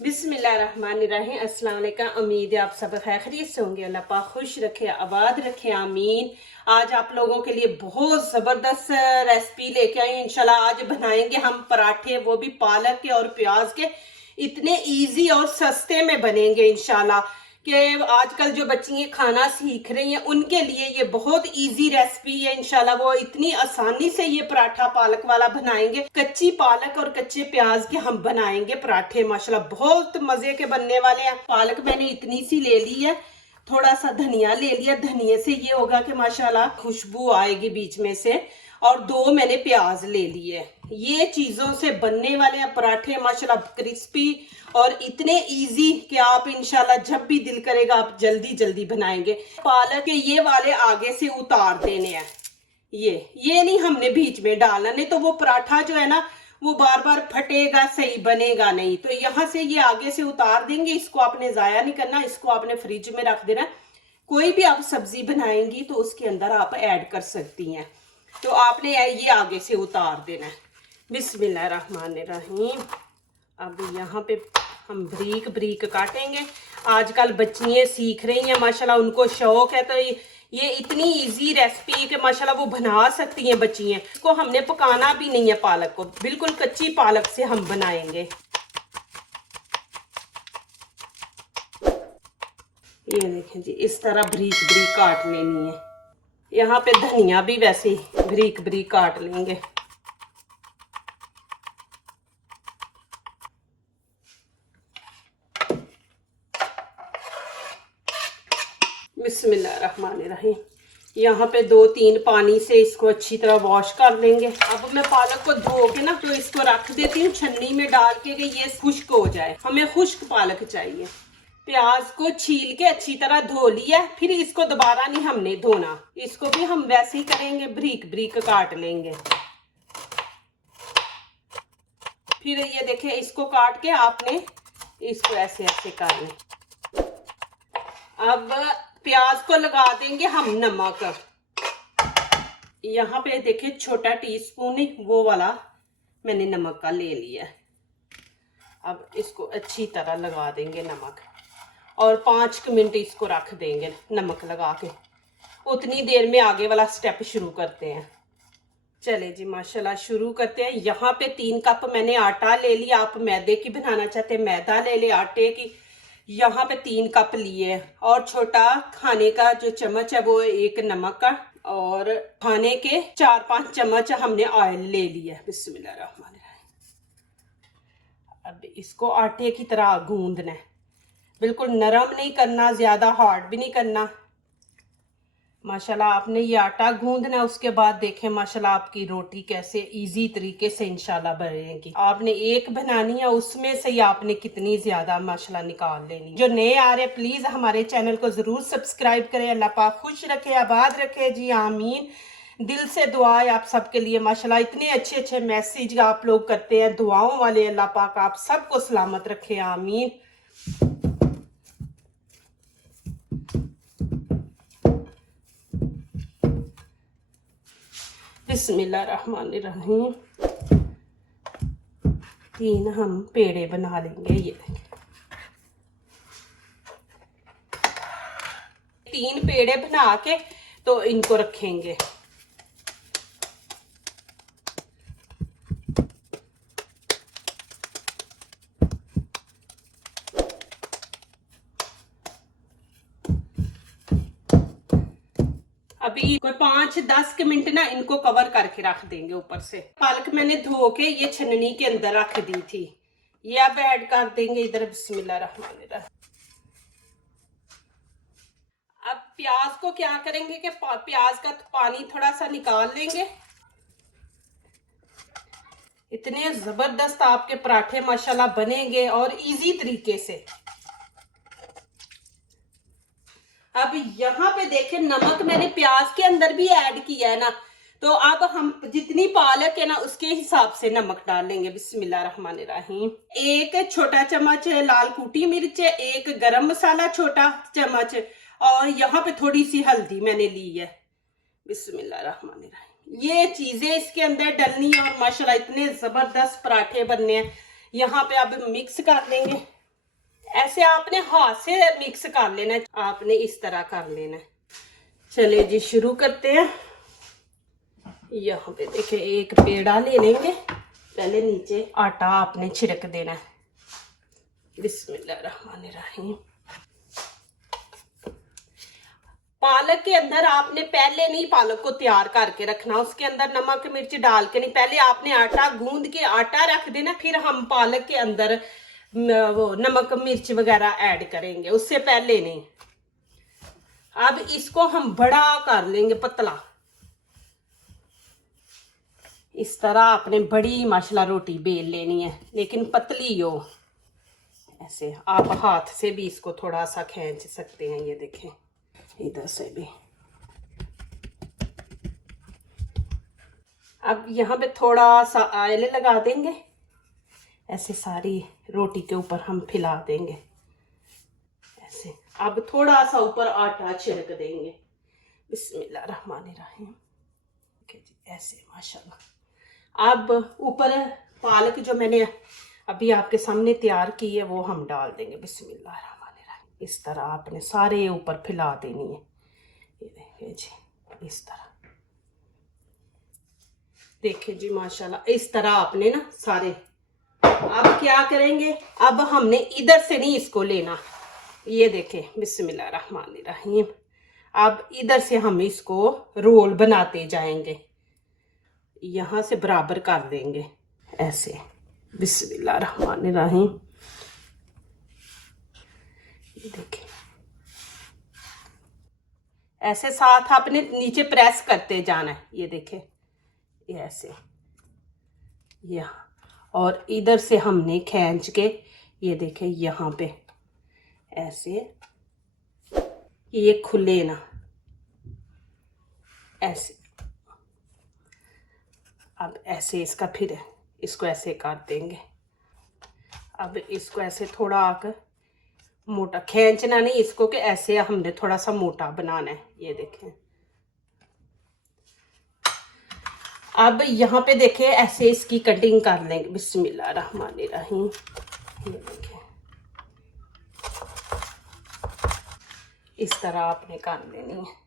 बिस्मिल्लाहिर्रहमानिर्रहीम। अस्सलाम वालेकुम। उम्मीद है आप सब खैरियत से होंगे। अल्लाह पाक खुश रखे, आबाद रखे, आमीन। आज आप लोगों के लिए बहुत ज़बरदस्त रेसिपी लेके आई। इंशाल्लाह आज बनाएंगे हम पराठे, वो भी पालक के और प्याज के। इतने इजी और सस्ते में बनेंगे इंशाल्लाह कि आजकल जो बच्चियां खाना सीख रही हैं उनके लिए ये बहुत इजी रेसिपी है। इंशाल्लाह वो इतनी आसानी से ये पराठा पालक वाला बनाएंगे। कच्ची पालक और कच्चे प्याज के हम बनाएंगे पराठे, माशाल्लाह बहुत मजे के बनने वाले हैं। पालक मैंने इतनी सी ले ली है, थोड़ा सा धनिया ले लिया। धनिया से ये होगा कि माशाल्लाह खुशबू आएगी बीच में से। और 2 मैंने प्याज ले लिए। ये चीजों से बनने वाले हैं पराठे, माशाल्लाह क्रिस्पी और इतने इजी कि आप इंशाल्लाह जब भी दिल करेगा आप जल्दी जल्दी बनाएंगे। पालक के ये वाले आगे से उतार देने हैं। ये नहीं हमने बीच में डालना, नहीं तो वो पराठा जो है ना वो बार बार फटेगा, सही बनेगा नहीं। तो यहाँ से ये आगे से उतार देंगे। इसको आपने जाया नहीं करना, इसको आपने फ्रिज में रख देना। कोई भी आप सब्जी बनाएंगी तो उसके अंदर आप ऐड कर सकती हैं। तो आपने ये आगे से उतार देना है। बिस्मिल्लाहिर्रहमानिर्रहीम। अब यहाँ पे हम ब्रीक ब्रीक काटेंगे। आजकल बच्चियां सीख रही हैं, माशाल्लाह उनको शौक है। तो ये इतनी इजी रेसिपी है कि माशाल्लाह वो बना सकती हैं बच्चियां। इसको हमने पकाना भी नहीं है, पालक को बिल्कुल कच्ची पालक से हम बनाएंगे। ये देखें जी, इस तरह ब्रीक ब्रीक काट लेनी है। यहाँ पे धनिया भी वैसे ही ब्रीक ब्रीक काट लेंगे। बिस्मिल्लाहिर्रहमानिर्रहीम। यहाँ पे 2-3 पानी से इसको अच्छी तरह वॉश कर लेंगे। अब मैं पालक को धो के ना तो इसको रख देती हूँ छन्नी में डाल के कि ये खुश्क हो जाए। हमें खुश्क पालक चाहिए। प्याज को छील के अच्छी तरह धो लिया, फिर इसको दोबारा नहीं हमने धोना। इसको भी हम वैसे ही करेंगे, ब्रीक ब्रीक काट लेंगे। फिर ये देखें, इसको काट के आपने इसको ऐसे ऐसे करना। अब प्याज को लगा देंगे हम नमक। यहाँ पे देखें छोटा टीस्पून ही वो वाला मैंने नमक का ले लिया। अब इसको अच्छी तरह लगा देंगे नमक और 5 मिनट इसको रख देंगे नमक लगा के। उतनी देर में आगे वाला स्टेप शुरू करते हैं। चले जी माशाल्लाह शुरू करते हैं। यहाँ पे 3 कप मैंने आटा ले लिया। आप मैदे की बनाना चाहते हैं मैदा ले ले, आटे की। यहाँ पे 3 कप लिए और छोटा खाने का जो चम्मच है वो 1 नमक का और खाने के 4-5 चम्मच हमने ऑयल ले लिया। बिस्मिल्लाहिर्रहमानिर्रहीम। अब इसको आटे की तरह गूंदना है, बिल्कुल नरम नहीं करना, ज्यादा हार्ड भी नहीं करना। माशाल्लाह आपने ये आटा गूंदना। उसके बाद देखें माशाल्लाह आपकी रोटी कैसे इजी तरीके से इंशाल्लाह बनेगी। आपने एक बनानी है, उसमें से ही आपने कितनी ज्यादा माशाल्लाह निकाल लेनी। जो नए आ रहे प्लीज हमारे चैनल को जरूर सब्सक्राइब करें। अल्लाह पाक खुश रखे, आबाद रखे जी, आमीन। दिल से दुआ है आप सबके लिए। माशाल्लाह इतने अच्छे अच्छे मैसेज आप लोग करते हैं, दुआओं वाले। अल्लाह पाक आप सबको सलामत रखे, आमीन। बिस्मिल्लाहिर्रहमानिर्रहीम। 3 हम पेड़े बना लेंगे। ये 3 पेड़े बना के तो इनको रखेंगे। अभी कोई 5-10 मिनट ना इनको कवर करके रख देंगे ऊपर से। पालक मैंने धो के ये छन्नी के अंदर रख दी थी, ये अब ऐड कर देंगे इधर। बिस्मिल्लाहिर्रहमानिर्रहीम। अब प्याज को क्या करेंगे कि प्याज का पानी थोड़ा सा निकाल लेंगे। इतने जबरदस्त आपके पराठे माशाल्लाह बनेंगे और इजी तरीके से। अब यहाँ पे देखें नमक मैंने प्याज के अंदर भी ऐड किया है ना, तो अब हम जितनी पालक है ना उसके हिसाब से नमक डाल लेंगे। बिस्मिल्लाहिर्रहमानिर्रहीम। 1 छोटा चम्मच लाल कुटी मिर्च, 1 गरम मसाला छोटा चम्मच और यहाँ पे थोड़ी सी हल्दी मैंने ली है। बिस्मिल्लाहिर्रहमानिर्रहीम। ये चीजें इसके अंदर डलनी है और माशाल्लाह इतने जबरदस्त पराठे बनने हैं। यहाँ पे अब मिक्स कर लेंगे। ऐसे आपने हाथ से मिक्स कर लेना है, आपने इस तरह कर लेना है। चलिए जी शुरू करते हैं। यहाँ पे देखिए एक पेड़ा ले लेंगे, पहले नीचे आटा आपने छिड़क देना है। बिस्मिल्लाहिर्रहमानिर्रहीम। पालक के अंदर आपने पहले नहीं पालक को तैयार करके रखना, उसके अंदर नमक मिर्च डाल के नहीं, पहले आपने आटा गूंद के आटा रख देना, फिर हम पालक के अंदर वो नमक मिर्च वगैरह ऐड करेंगे, उससे पहले नहीं। अब इसको हम बड़ा कर लेंगे, पतला। इस तरह आपने बड़ी माशाल्लाह रोटी बेल लेनी है, लेकिन पतली हो। ऐसे आप हाथ से भी इसको थोड़ा सा खींच सकते हैं, ये देखें इधर से भी। अब यहाँ पे थोड़ा सा ऑयल लगा देंगे, ऐसे सारी रोटी के ऊपर हम फैला देंगे ऐसे। अब थोड़ा सा ऊपर आटा छिड़क देंगे। बिस्मिल्लाहिर्रहमानिर्रहीम। ऐसे माशाल्लाह। अब ऊपर पालक जो मैंने अभी आपके सामने तैयार की है वो हम डाल देंगे। बिस्मिल्लाहिर्रहमानिर्रहीम। इस तरह आपने सारे ऊपर फैला देनी है, ये देखिए जी इस तरह। देखिए जी माशाल्लाह, इस तरह आपने ना सारे। अब क्या करेंगे, अब हमने इधर से नहीं इसको लेना, ये देखें बिस्मिल्लाहिर्रहमानिर्रहीम। अब इधर से हम इसको रोल बनाते जाएंगे, यहाँ से बराबर कर देंगे ऐसे। बिस्मिल्लाहिर्रहमानिर्रहीम। ये देखें ऐसे साथ आपने नीचे प्रेस करते जाना है, ये देखें ये ऐसे यहाँ। और इधर से हमने खींच के ये देखें यहाँ पे ऐसे, ये खुले ना ऐसे। अब ऐसे इसका फिर इसको ऐसे कर देंगे। अब इसको ऐसे थोड़ा आकर मोटा खींचना नहीं इसको, कि ऐसे हमने थोड़ा सा मोटा बनाना है, ये देखें। अब यहाँ पे देखें ऐसे इसकी कटिंग कर लेंगे। बिस्मिल्लाहिर्रहमानिर्रहीम। ये देखें इस तरह आपने कर लेनी है।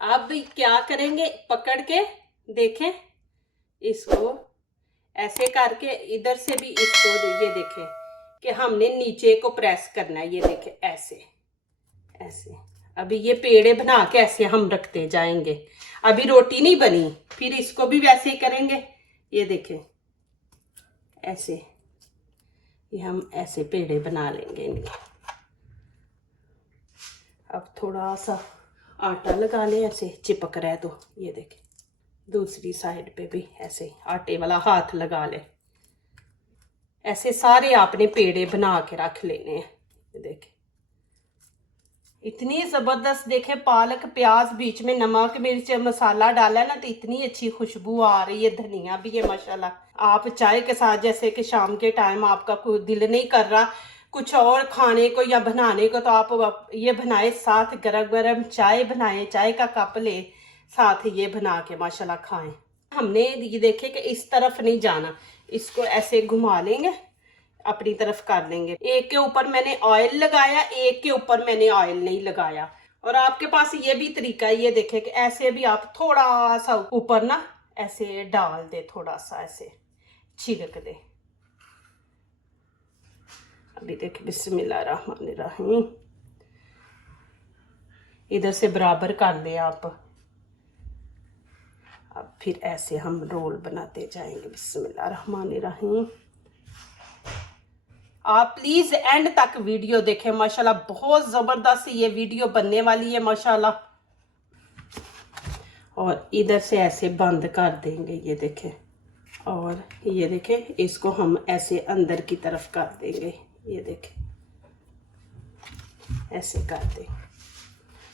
अब क्या करेंगे, पकड़ के देखें इसको ऐसे करके, इधर से भी इसको ये देखें कि हमने नीचे को प्रेस करना है, ये देखें ऐसे ऐसे। अभी ये पेड़े बना के ऐसे हम रखते जाएंगे। अभी रोटी नहीं बनी, फिर इसको भी वैसे ही करेंगे, ये देखें ऐसे। ये हम ऐसे पेड़े बना लेंगे इनके। अब थोड़ा सा आटा लगा ले, ऐसे चिपक रहा है तो ये देखें। दूसरी साइड पे भी ऐसे आटे वाला हाथ लगा ले। ऐसे सारे आपने पेड़े बना के रख लेने हैं, ये देखें। इतनी ज़बरदस्त देखे, पालक प्याज बीच में नमक मिर्च मसाला डाला है ना, तो इतनी अच्छी खुशबू आ रही है। धनिया भी है माशाल्लाह। आप चाय के साथ, जैसे कि शाम के टाइम आपका कोई दिल नहीं कर रहा कुछ और खाने को या बनाने को, तो आप ये बनाए, साथ गरम गरम चाय बनाए, चाय का कप ले साथ ये बना के माशाल्लाह खाएं। हमने ये देखे कि इस तरफ नहीं जाना, इसको ऐसे घुमा लेंगे, अपनी तरफ कर लेंगे। एक के ऊपर मैंने ऑयल लगाया, एक के ऊपर मैंने ऑयल नहीं लगाया। और आपके पास ये भी तरीका है, ये देखें कि ऐसे भी आप थोड़ा सा ऊपर ना ऐसे डाल दे, थोड़ा सा ऐसे छिड़क दे। अभी देखें बिस्मिल्लाहिर्रहमानिर्रहीम। इधर से बराबर कर ले आप। अब फिर ऐसे हम रोल बनाते जाएंगे। बिस्मिल्लाहिर्रहमानिर्रहीम। आप प्लीज एंड तक वीडियो देखें, माशाल्लाह बहुत जबरदस्त ये वीडियो बनने वाली है माशाल्लाह। और इधर से ऐसे बंद कर देंगे, ये देखें। और ये देखें इसको हम ऐसे अंदर की तरफ कर देंगे, ये देखें ऐसे कर दें।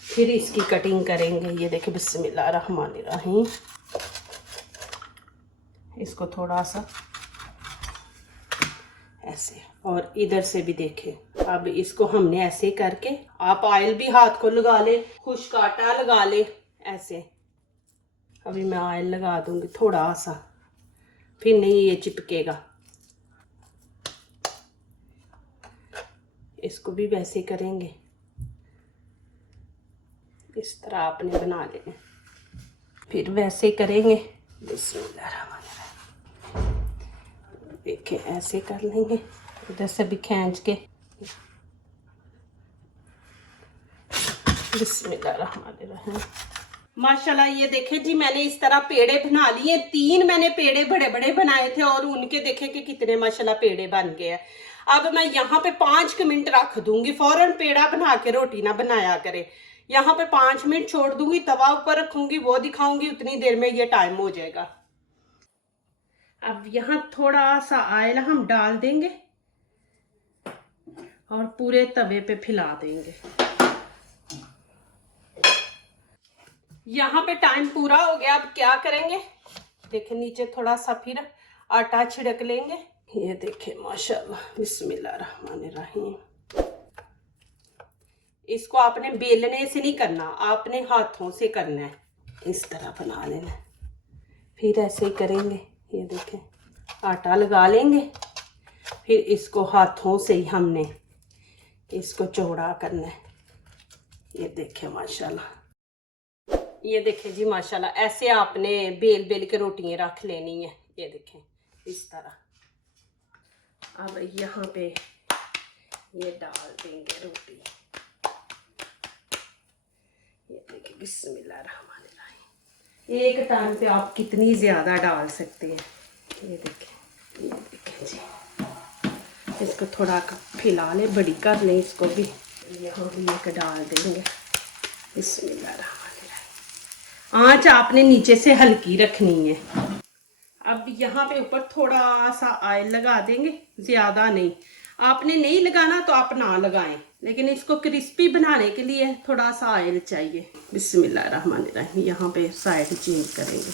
फिर इसकी कटिंग करेंगे, ये देखें बिस्मिल्लाहिर्रहमानिर्रहीम। इसको थोड़ा सा ऐसे, और इधर से भी देखें। अब इसको हमने ऐसे करके, आप ऑयल भी हाथ को लगा ले, खुश्क आटा लगा ले ऐसे। अभी मैं ऑयल लगा दूंगी थोड़ा सा, फिर नहीं ये चिपकेगा। इसको भी वैसे करेंगे, इस तरह आपने बना लेना, फिर वैसे करेंगे। बिस्मिल्लाहिर्रहमानिर्रहीम, देखिए ऐसे कर लेंगे, इधर से भी खींच के। बिस्मिल्लाहिर्रहमानिर्रहीम। माशाल्लाह ये देखें जी, मैंने इस तरह पेड़े बना लिए। 3 मैंने पेड़े बड़े बड़े बनाए थे और उनके देखें कि कितने माशाल्लाह पेड़े बन गए हैं। अब मैं यहाँ पे 5 मिनट रख दूंगी, फौरन पेड़ा बना के रोटी ना बनाया करे। यहाँ पे 5 मिनट छोड़ दूंगी, तवा ऊपर रखूंगी, वो दिखाऊंगी, उतनी देर में ये टाइम हो जाएगा। अब यहाँ थोड़ा सा ऑयल हम डाल देंगे और पूरे तवे पे फैला देंगे। यहाँ पे टाइम पूरा हो गया। अब क्या करेंगे, देखें नीचे थोड़ा सा फिर आटा छिड़क लेंगे। ये देखें माशाल्लाह, बिस्मिल्लाहिर्रहमानिर्रहीम। इसको आपने बेलने से नहीं करना, आपने हाथों से करना है, इस तरह बना लेना है। फिर ऐसे ही करेंगे, ये देखें आटा लगा लेंगे, फिर इसको हाथों से ही हमने इसको चौड़ा करना है। ये देखें माशाल्लाह, ये देखें जी माशाल्लाह, ऐसे आपने बेल बेल के रोटियां रख लेनी है। ये देखें इस तरह। अब यहाँ पे ये डाल देंगे रोटी। ये देखिए बिस्मिल्लाहिर्रहमानिर्रहीम। एक टाइम पे आप कितनी ज़्यादा डाल सकते हैं। ये देखें जी, इसको थोड़ा फैला लें, बड़ी कर लें इसको भी। यहाँ भी एक डाल देंगे। बिस्मिल्लाहिर्रहमानिर्रहीम। आंच आपने नीचे से हल्की रखनी है। अब यहाँ पे ऊपर थोड़ा सा ऑयल लगा देंगे, ज़्यादा नहीं। आपने नहीं लगाना तो आप ना लगाएं, लेकिन इसको क्रिस्पी बनाने के लिए थोड़ा सा ऑयल चाहिए। बिस्मिल्लाहिर्रहमानिर्रहीम। यहाँ पे साइड चेंज करेंगे।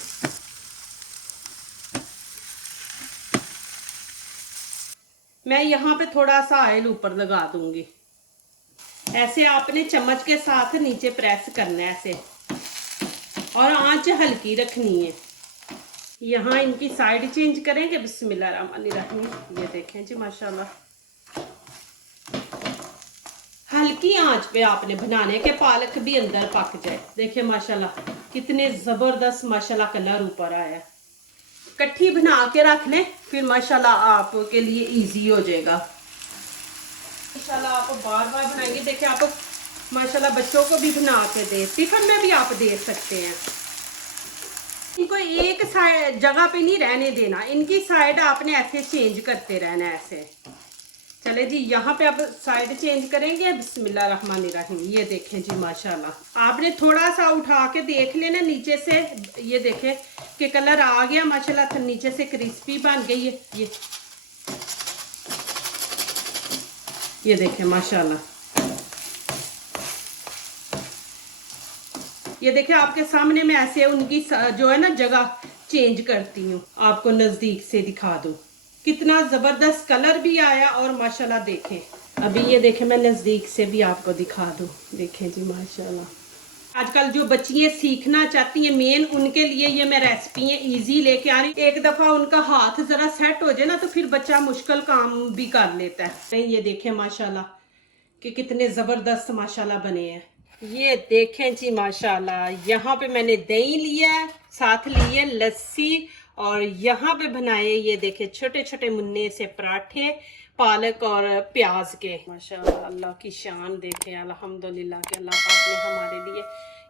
मैं यहाँ पे थोड़ा सा ऑयल ऊपर लगा दूंगी। ऐसे आपने चम्मच के साथ नीचे प्रेस करना है ऐसे, और आंच हल्की रखनी है। यहाँ इनकी साइड चेंज करेंगे। बिस्मिल्लाहिर्रहमानिर्रहीम। ये देखें जी माशाल्लाह, हल्की आंच पे आपने बनाने के, पालक भी अंदर पक जाए। देखिए माशाल्लाह कितने ज़बरदस्त माशाल्लाह कलर ऊपर आया। इकट्ठी बना के रख लें, फिर माशाल्लाह आपके लिए इजी हो जाएगा। माशाल्लाह आप बार बार बनाएंगे। देखिए आप माशाल्लाह बच्चों को भी बना के दे, टिफिन में भी आप दे सकते हैं। इनको एक साइड जगह पे नहीं रहने देना, इनकी साइड आपने ऐसे चेंज करते रहना है ऐसे। चले जी, यहाँ पे अब साइड चेंज करेंगे। बिस्मिल्लाहिर्रहमानिर्रहीम। ये देखें जी माशाल्लाह, आपने थोड़ा सा उठा के देख लेना नीचे से। ये देखें कि कलर आ गया माशाल्लाह, नीचे से क्रिस्पी बन गई है। ये देखें माशाल्लाह, ये देखें आपके सामने में ऐसे उनकी जो है ना जगह चेंज करती हूँ, आपको नजदीक से दिखा दूँ। कितना जबरदस्त कलर भी आया और माशाल्लाह देखें। अभी ये देखें मैं नजदीक से भी आपको दिखा दूँ। देखें जी माशाल्लाह, आजकल जो बच्चियाँ सीखना चाहती हैं मेन, उनके लिए ये मैं रेसिपी इजी लेके आ रही। एक दफा उनका हाथ जरा सेट हो जाए ना, तो फिर बच्चा मुश्किल काम भी कर लेता है। ये देखें माशाल्लाह कि कितने जबरदस्त माशाल्लाह बने हैं। ये देखें जी माशाल्लाह, यहाँ पे मैंने दही लिया है, साथ लिए लस्सी, और यहाँ पे बनाए ये देखें छोटे छोटे मुन्ने से पराठे पालक और प्याज के। माशाल्लाह अल्लाह की शान देखें, अल्हम्दुलिल्लाह कि अल्लाह पाक ने हमारे लिए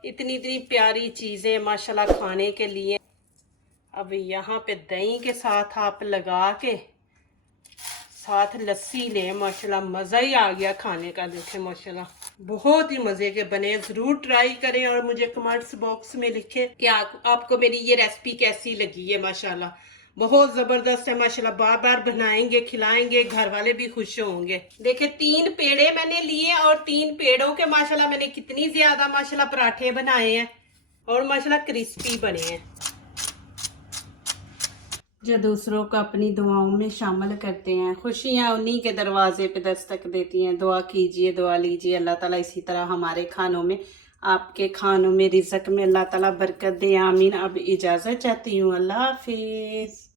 इतनी इतनी प्यारी चीज़ें माशाल्लाह खाने के लिए। अब यहाँ पे दही के साथ आप लगा के साथ लस्सी लें, माशाल्लाह मज़ा ही आ गया खाने का। देखें माशाल्लाह बहुत ही मज़े के बने। ज़रूर ट्राई करें और मुझे कमेंट्स बॉक्स में लिखें कि आपको मेरी ये रेसिपी कैसी लगी है। माशाल्लाह बहुत ज़बरदस्त है माशाल्लाह, बार बार बनाएंगे खिलाएंगे, घर वाले भी खुश होंगे। देखिए 3 पेड़े मैंने लिए और 3 पेड़ों के माशाल्लाह मैंने कितनी ज़्यादा माशाल्लाह पराठे बनाए हैं और माशाल्लाह क्रिस्पी बने हैं। जो दूसरों को अपनी दुआओं में शामिल करते हैं, खुशियाँ उन्हीं के दरवाजे पे दस्तक देती हैं। दुआ कीजिए, दुआ लीजिए, अल्लाह ताला इसी तरह हमारे खानों में, आपके खानों में, रिज़्क़ में अल्लाह ताला बरकत दे। आमीन। अब इजाज़त चाहती हूँ, अल्लाह हाफिज़।